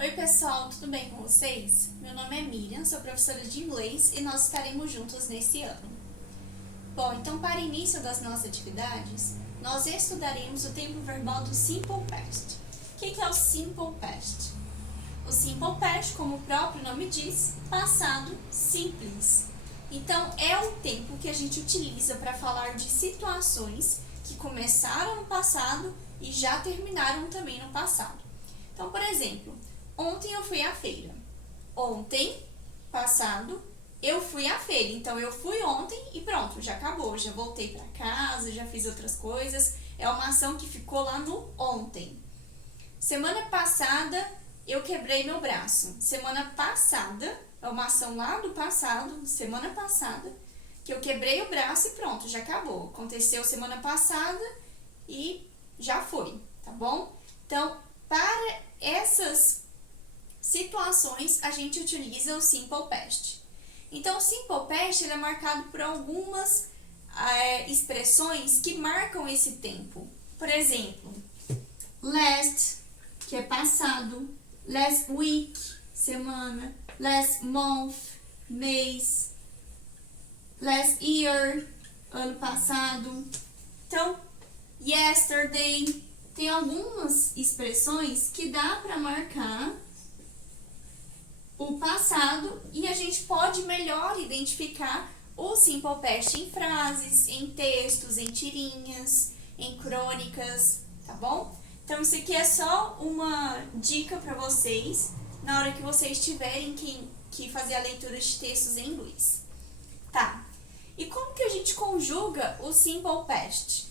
Oi pessoal, tudo bem com vocês? Meu nome é Miriam, sou professora de inglês e nós estaremos juntos nesse ano. Bom, então para início das nossas atividades, nós estudaremos o tempo verbal do Simple Past. O que é o Simple Past? O Simple Past, como o próprio nome diz, passado simples. Então é o tempo que a gente utiliza para falar de situações que começaram no passado e já terminaram também no passado. Então, por exemplo, ontem eu fui à feira. Ontem, passado, eu fui à feira. Então, eu fui ontem e pronto, já acabou. Já voltei para casa, já fiz outras coisas. É uma ação que ficou lá no ontem. Semana passada, eu quebrei meu braço. Semana passada, é uma ação lá do passado, semana passada, que eu quebrei o braço e pronto, já acabou. Aconteceu semana passada e já foi, tá bom? Então, para essas situações, a gente utiliza o Simple Past. Então, o Simple Past ele é marcado por algumas expressões que marcam esse tempo. Por exemplo, last, que é passado, last week, semana, last month, mês, last year, ano passado. Então, yesterday. Tem algumas expressões que dá para marcar o passado e a gente pode melhor identificar o Simple Past em frases, em textos, em tirinhas, em crônicas, tá bom? Então, isso aqui é só uma dica para vocês na hora que vocês tiverem que fazer a leitura de textos em inglês. Tá, e como que a gente conjuga o Simple Past?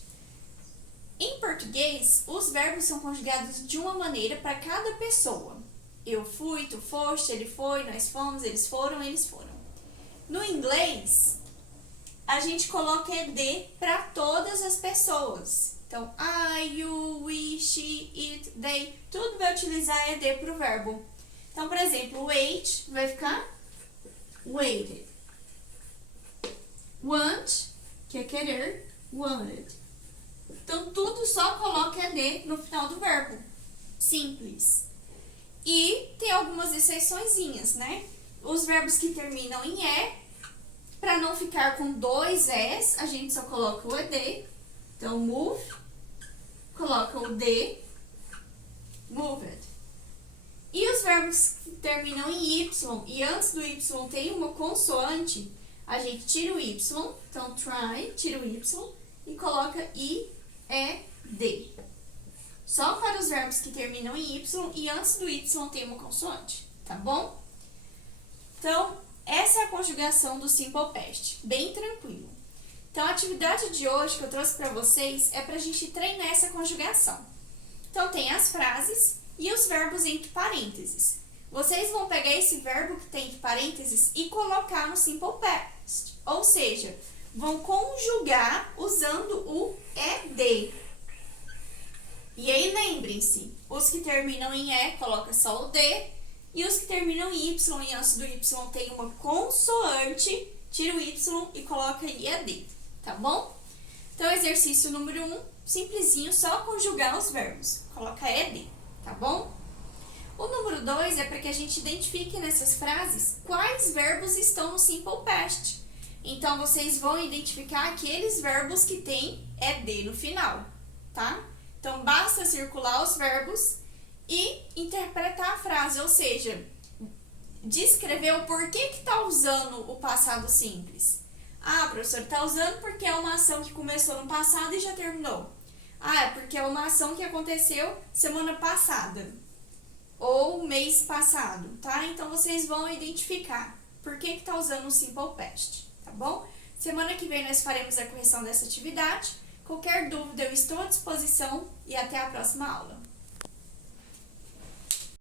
Em português, os verbos são conjugados de uma maneira para cada pessoa. Eu fui, tu foste, ele foi, nós fomos, eles foram, eles foram. No inglês, a gente coloca ED para todas as pessoas. Então, I, you, we, she, it, they, tudo vai utilizar ED para o verbo. Então, por exemplo, wait vai ficar waited. Want, que é querer, wanted. Então, tudo só coloca ED no final do verbo. Simples. E tem algumas exceçõezinhas, né? Os verbos que terminam em E, para não ficar com dois Es, a gente só coloca o ED. Então, move, coloca o D, moved. E os verbos que terminam em Y, e antes do Y tem uma consoante, a gente tira o Y. Então, try, tira o Y e coloca I-E-D. Só para os verbos que terminam em Y e antes do Y tem uma consoante, tá bom? Então, essa é a conjugação do Simple Past, bem tranquilo. Então, a atividade de hoje que eu trouxe para vocês é para a gente treinar essa conjugação. Então, tem as frases e os verbos entre parênteses. Vocês vão pegar esse verbo que tem entre parênteses e colocar no Simple Past, ou seja, vão conjugar usando o ED. E aí, lembrem-se, os que terminam em E, coloca só o D, e os que terminam em Y e antes do Y tem uma consoante, tira o Y e coloca IAD, tá bom? Então, exercício número 1, simplesinho, só conjugar os verbos, coloca ED, tá bom? O número 2 é para que a gente identifique nessas frases quais verbos estão no Simple Past. Então, vocês vão identificar aqueles verbos que têm ED no final, tá? Então, basta circular os verbos e interpretar a frase, ou seja, descrever o porquê que está usando o passado simples. Ah, professor, está usando porque é uma ação que começou no passado e já terminou. Ah, é porque é uma ação que aconteceu semana passada ou mês passado, tá? Então, vocês vão identificar por que está usando o Simple Past. Tá bom? Semana que vem nós faremos a correção dessa atividade. Qualquer dúvida eu estou à disposição e até a próxima aula.